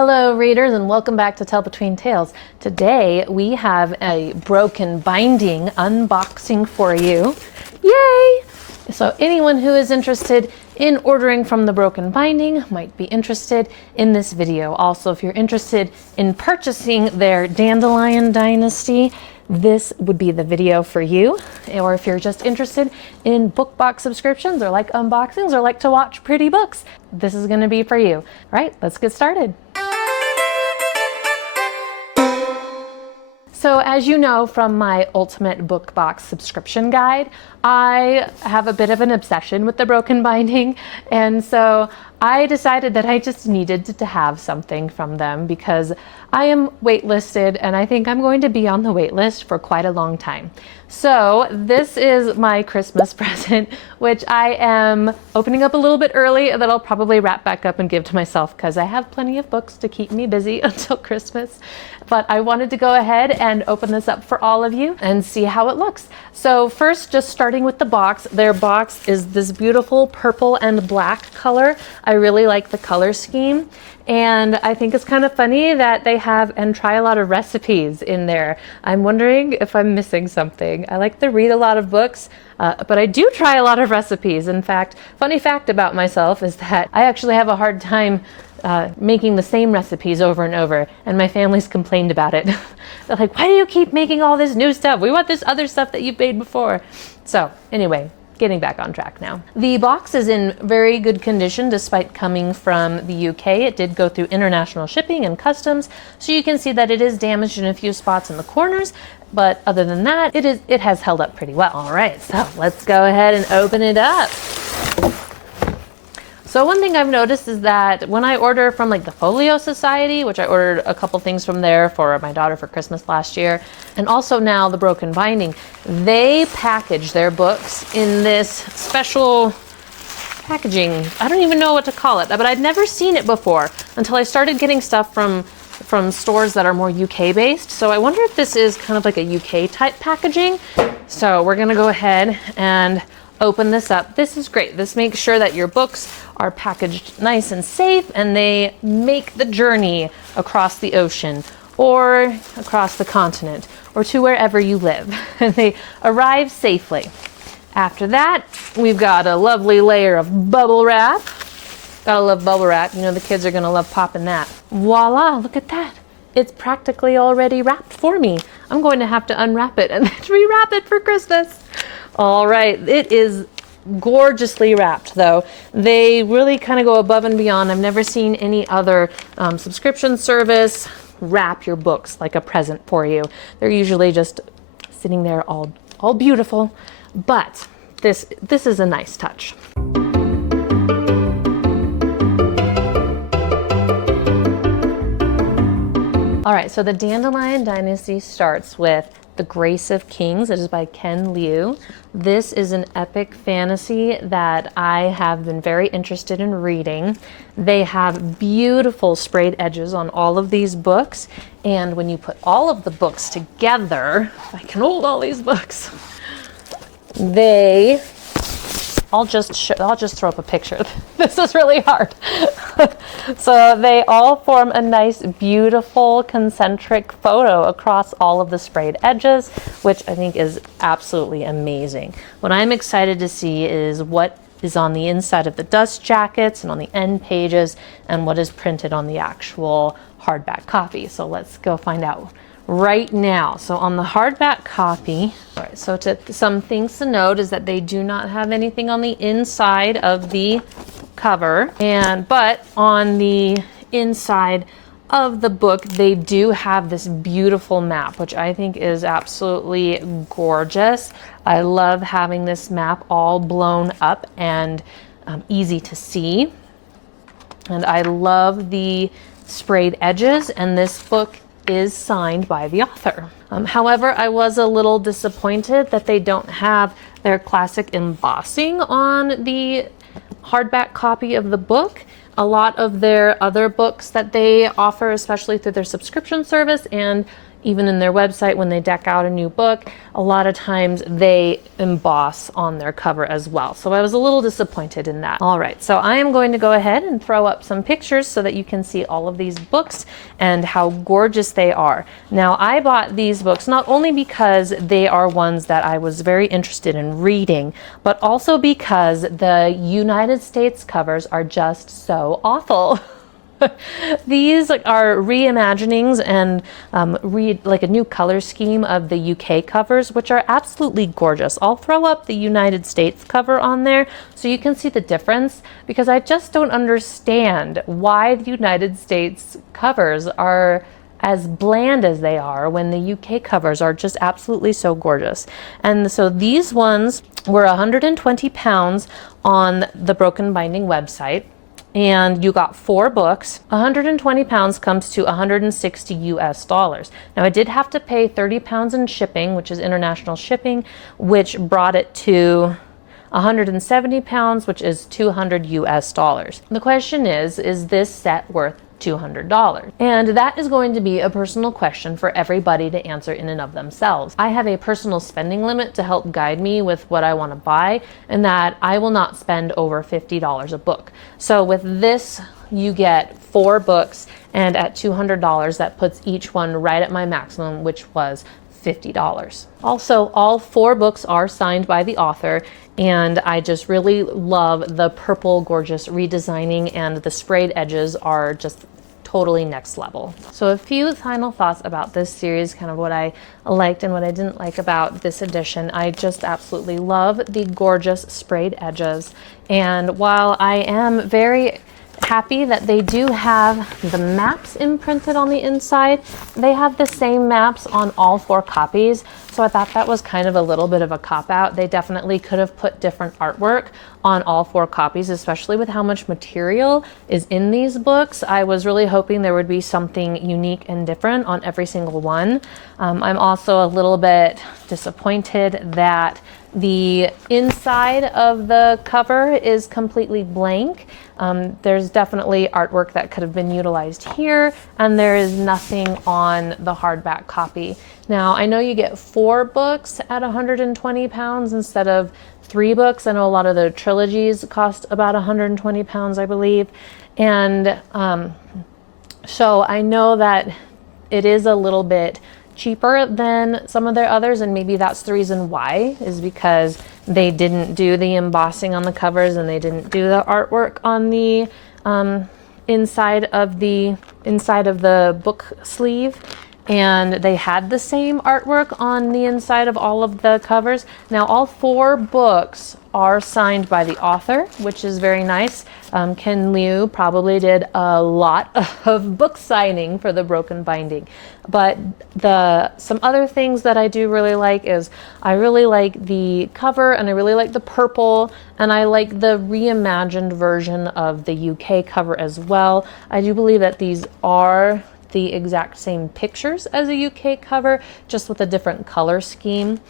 Hello readers, and welcome back to Tell Between Tales. Today we have a broken binding unboxing for you. Yay! So anyone who is interested in ordering from the broken binding might be interested in this video. Also, if you're interested in purchasing their Dandelion Dynasty, this would be the video for you. Or if you're just interested in book box subscriptions or like unboxings or like to watch pretty books, this is going to be for you. All right, let's get started. So as you know from my Ultimate Book Box subscription guide, I have a bit of an obsession with the broken binding, and so I decided that I just needed to have something from them because I am waitlisted and I think I'm going to be on the wait list for quite a long time. So this is my Christmas present, which I am opening up a little bit early that I'll probably wrap back up and give to myself because I have plenty of books to keep me busy until Christmas. But I wanted to go ahead and open this up for all of you and see how it looks. So first, just starting with the box, their box is this beautiful purple and black color. I really like the color scheme. And I think it's kind of funny that they have and try a lot of recipes in there. I'm wondering if I'm missing something. I like to read a lot of books, but I do try a lot of recipes. In fact, funny fact about myself is that I actually have a hard time making the same recipes over and over, and my family's complained about it. They're like, why do you keep making all this new stuff? We want this other stuff that you've made before. So anyway, getting back on track now. The box is in very good condition despite coming from the UK. It did go through international shipping and customs, so you can see that it is damaged in a few spots in the corners, but other than that, it has held up pretty well. All right, so let's go ahead and open it up. So one thing I've noticed is that when I order from like the Folio Society, which I ordered a couple things from there for my daughter for Christmas last year, and also now the Broken Binding, they package their books in this special packaging. I don't even know what to call it, but I'd never seen it before until I started getting stuff from stores that are more UK based. So I wonder if this is kind of like a UK type packaging. So we're gonna go ahead and open this up. This is great. This makes sure that your books are packaged nice and safe and they make the journey across the ocean or across the continent or to wherever you live. And they arrive safely. After that, we've got a lovely layer of bubble wrap. Gotta love bubble wrap. You know the kids are gonna love popping that. Voila, look at that. It's practically already wrapped for me. I'm going to have to unwrap it and then rewrap it for Christmas. All right, it is gorgeously wrapped though. They really kind of go above and beyond. I've never seen any other subscription service wrap your books like a present for you. They're usually just sitting there all beautiful, but this is a nice touch. All right, so the Dandelion Dynasty starts with The Grace of Kings. It is by Ken Liu. This is an epic fantasy that I have been very interested in reading. They have beautiful sprayed edges on all of these books, and when you put all of the books together, if I can hold all these books, I'll just throw up a picture. This is really hard. So they all form a nice, beautiful, concentric photo across all of the sprayed edges, which I think is absolutely amazing. What I'm excited to see is what is on the inside of the dust jackets and on the end pages and what is printed on the actual hardback copy. So let's go find out right now. So on the hardback copy, all right, so some things to note is that they do not have anything on the inside of the cover, but on the inside of the book they do have this beautiful map, which I think is absolutely gorgeous. I love having this map all blown up and easy to see, and I love the sprayed edges, and this book is signed by the author. However, I was a little disappointed that they don't have their classic embossing on the hardback copy of the book. A lot of their other books that they offer, especially through their subscription service and even in their website when they deck out a new book, a lot of times they emboss on their cover as well. So I was a little disappointed in that. All right, so I am going to go ahead and throw up some pictures so that you can see all of these books and how gorgeous they are. Now, I bought these books not only because they are ones that I was very interested in reading, but also because the United States covers are just so awful. These are reimaginings and read like a new color scheme of the UK covers, which are absolutely gorgeous. I'll throw up the United States cover on there so you can see the difference, because I just don't understand why the United States covers are as bland as they are when the UK covers are just absolutely so gorgeous. And so these ones were 120 pounds on the Broken Binding website. And you got 4 books. 120 pounds comes to 160 US dollars. Now, I did have to pay 30 pounds in shipping, which is international shipping, which brought it to 170 pounds, which is 200 US dollars. The question is this set worth $200? And that is going to be a personal question for everybody to answer in and of themselves. I have a personal spending limit to help guide me with what I want to buy, and that I will not spend over $50 a book. So with this, you get 4 books, and at $200, that puts each one right at my maximum, which was $50. Also, all 4 books are signed by the author, and I just really love the purple gorgeous redesigning, and the sprayed edges are just totally next level. So a few final thoughts about this series, kind of what I liked and what I didn't like about this edition. I just absolutely love the gorgeous sprayed edges, and while I am very happy that they do have the maps imprinted on the inside, they have the same maps on all 4 copies. So I thought that was kind of a little bit of a cop-out. They definitely could have put different artwork on all 4 copies, especially with how much material is in these books. I was really hoping there would be something unique and different on every single one. I'm also a little bit disappointed that the inside of the cover is completely blank. There's definitely artwork that could have been utilized here, and there is nothing on the hardback copy. Now, I know you get 4 books at 120 pounds instead of 3 books. I know a lot of the trilogies cost about 120 pounds, I believe. And so I know that it is a little bit cheaper than some of their others, and maybe that's the reason why, is because they didn't do the embossing on the covers and they didn't do the artwork on the inside of the book sleeve, and they had the same artwork on the inside of all of the covers. Now, all 4 books are signed by the author, which is very nice. Ken Liu probably did a lot of book signing for the Broken Binding. But some other things that I do really like is I really like the cover, and I really like the purple, and I like the reimagined version of the UK cover as well. I do believe that these are the exact same pictures as a UK cover, just with a different color scheme.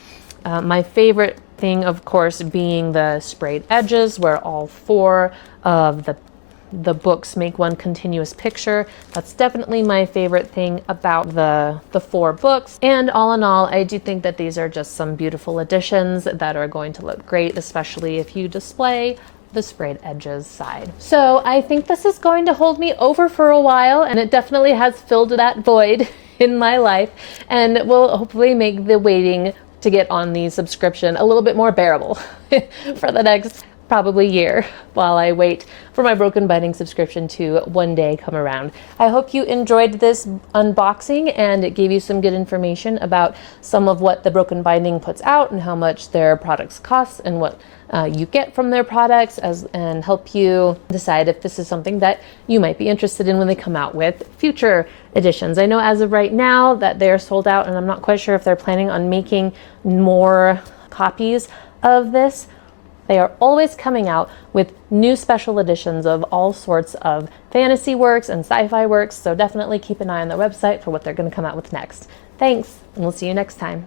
My favorite thing, of course, being the sprayed edges, where all 4 of the books make one continuous picture. That's definitely my favorite thing about the 4 books. And all in all, I do think that these are just some beautiful additions that are going to look great, especially if you display the sprayed edges side. So I think this is going to hold me over for a while, and it definitely has filled that void in my life, and will hopefully make the waiting to get on the subscription a little bit more bearable for the next probably year, while I wait for my Broken Binding subscription to one day come around. I hope you enjoyed this unboxing, and it gave you some good information about some of what the Broken Binding puts out and how much their products cost, and what you get from their products, and help you decide if this is something that you might be interested in when they come out with future editions. I know as of right now that they're sold out, and I'm not quite sure if they're planning on making more copies of this. They are always coming out with new special editions of all sorts of fantasy works and sci-fi works, so definitely keep an eye on their website for what they're going to come out with next. Thanks, and we'll see you next time.